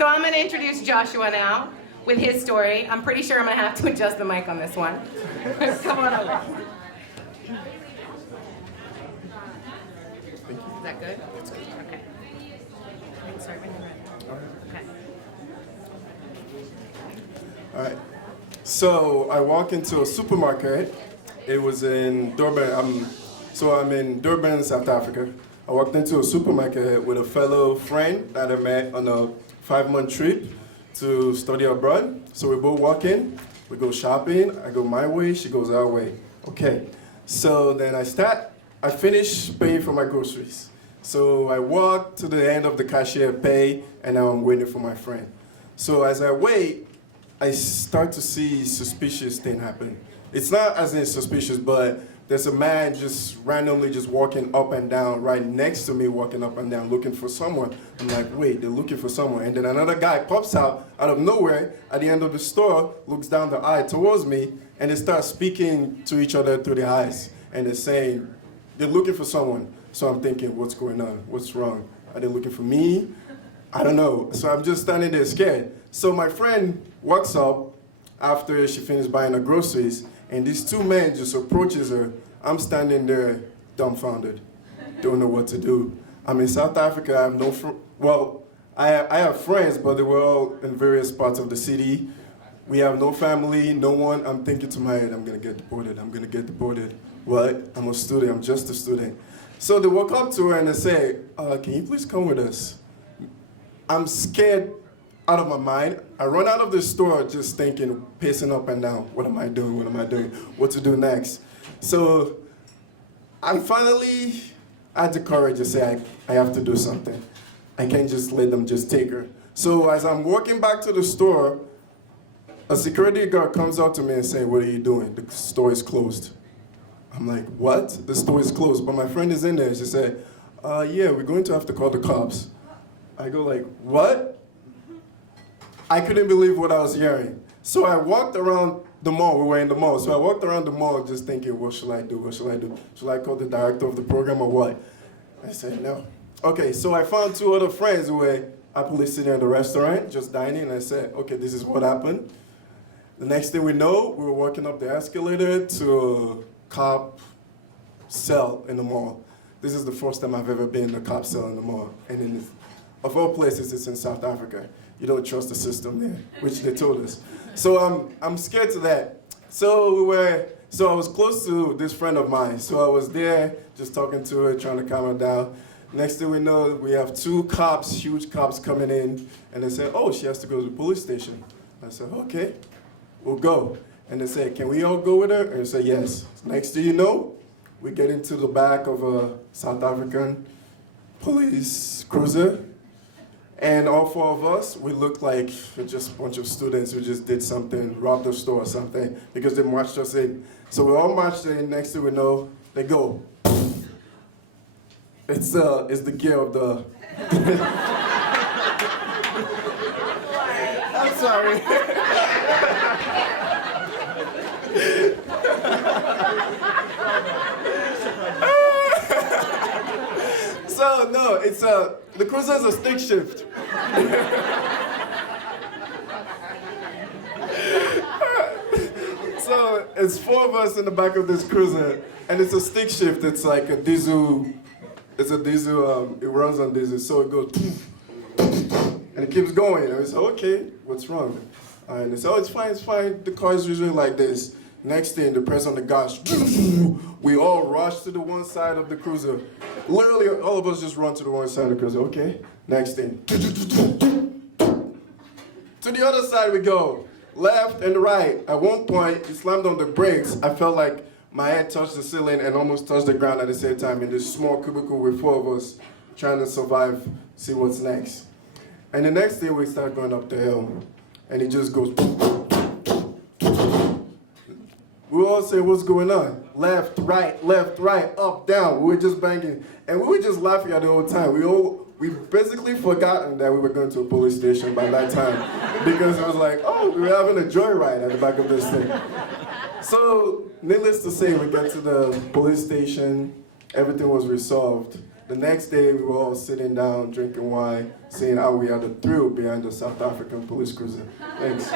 So I'm going to introduce Joshua now with his story. I'm pretty sure I'm going to have to adjust the mic on this one. Come on over. Is that good? That's good. Okay. Sorry, when you're ready. Okay. All right. So I walk into a supermarket. It was in Durban. I'm in Durban, South Africa. I walked into a supermarket with a fellow friend that I met on a 5-month trip to study abroad. So we both walk in, we go shopping. I go my way, she goes our way. Okay. So then I finish paying for my groceries. So I walk to the end of the cashier, pay, and now I'm waiting for my friend. So as I wait, I start to see suspicious thing happen. It's not as in suspicious, but there's a man just randomly just walking up and down right next to me, walking up and down, looking for someone. I'm like, wait, they're looking for someone. And then another guy pops out of nowhere at the end of the store, looks down the aisle towards me, and they start speaking to each other through the eyes. And they're saying, they're looking for someone. So I'm thinking, what's going on? What's wrong? Are they looking for me? I don't know. So I'm just standing there scared. So my friend walks up after she finished buying her groceries, and these two men just approaches her. I'm standing there dumbfounded, don't know what to do. I'm in South Africa, I have no I have friends, but they were all in various parts of the city. We have no family, no one. I'm thinking to my head, I'm gonna get deported. What? I'm a student, I'm just a student. So they walk up to her and they say, can you please come with us? I'm scared out of my mind. I run out of the store just thinking, pacing up and down, what am I doing, what to do next? So I finally had the courage to say, I have to do something. I can't just let them just take her. So as I'm walking back to the store, a security guard comes up to me and says, what are you doing? The store is closed. I'm like, what? The store is closed, but my friend is in there. She said, yeah, we're going to have to call the cops. I go like, what? I couldn't believe what I was hearing. So I walked around the mall, we were in the mall, so I walked around the mall just thinking, what should I do? Should I call the director of the program or what? I said, no. Okay, so I found two other friends who were happily sitting in the restaurant, just dining, and I said, okay, this is what happened. The next thing we know, we were walking up the escalator to a cop cell in the mall. This is the first time I've ever been in a cop cell in the mall. And of all places, it's in South Africa. You don't trust the system there, which they told us. So I'm scared to that. So I was close to this friend of mine. So I was there, just talking to her, trying to calm her down. Next thing we know, we have two cops, huge cops coming in, and they said, oh, she has to go to the police station. I said, okay, we'll go. And they said, can we all go with her? And I said, yes. Next thing you know, we get into the back of a South African police cruiser. And all four of us, we looked like just a bunch of students who just did something, robbed a store or something, because they marched us in. So we all marched in, next thing we know, they go. It's the gear of the... I'm sorry. So no, it's the cruiser is a stick shift. So it's four of us in the back of this cruiser, and it's a stick shift. It's like a diesel. It's a diesel. It runs on diesel, so it goes, and it keeps going. And it's okay. What's wrong? And it's it's fine. It's fine. The car is usually like this. Next thing, they press on the gas. We all rush to the one side of the cruiser. Literally, all of us just run to the one side of the cruiser. Okay, next thing. To the other side we go. Left and right. At one point, he slammed on the brakes. I felt like my head touched the ceiling and almost touched the ground at the same time in this small cubicle with four of us trying to survive, see what's next. And the next thing, we start going up the hill. And it just goes... We all say, what's going on? Left, right, up, down. We were just banging. And we were just laughing at the whole time. We basically forgotten that we were going to a police station by that time. Because it was like, oh, we were having a joyride at the back of this thing. So, needless to say, we get to the police station. Everything was resolved. The next day, we were all sitting down, drinking wine, saying how we had a thrill behind the South African police cruiser. Thanks.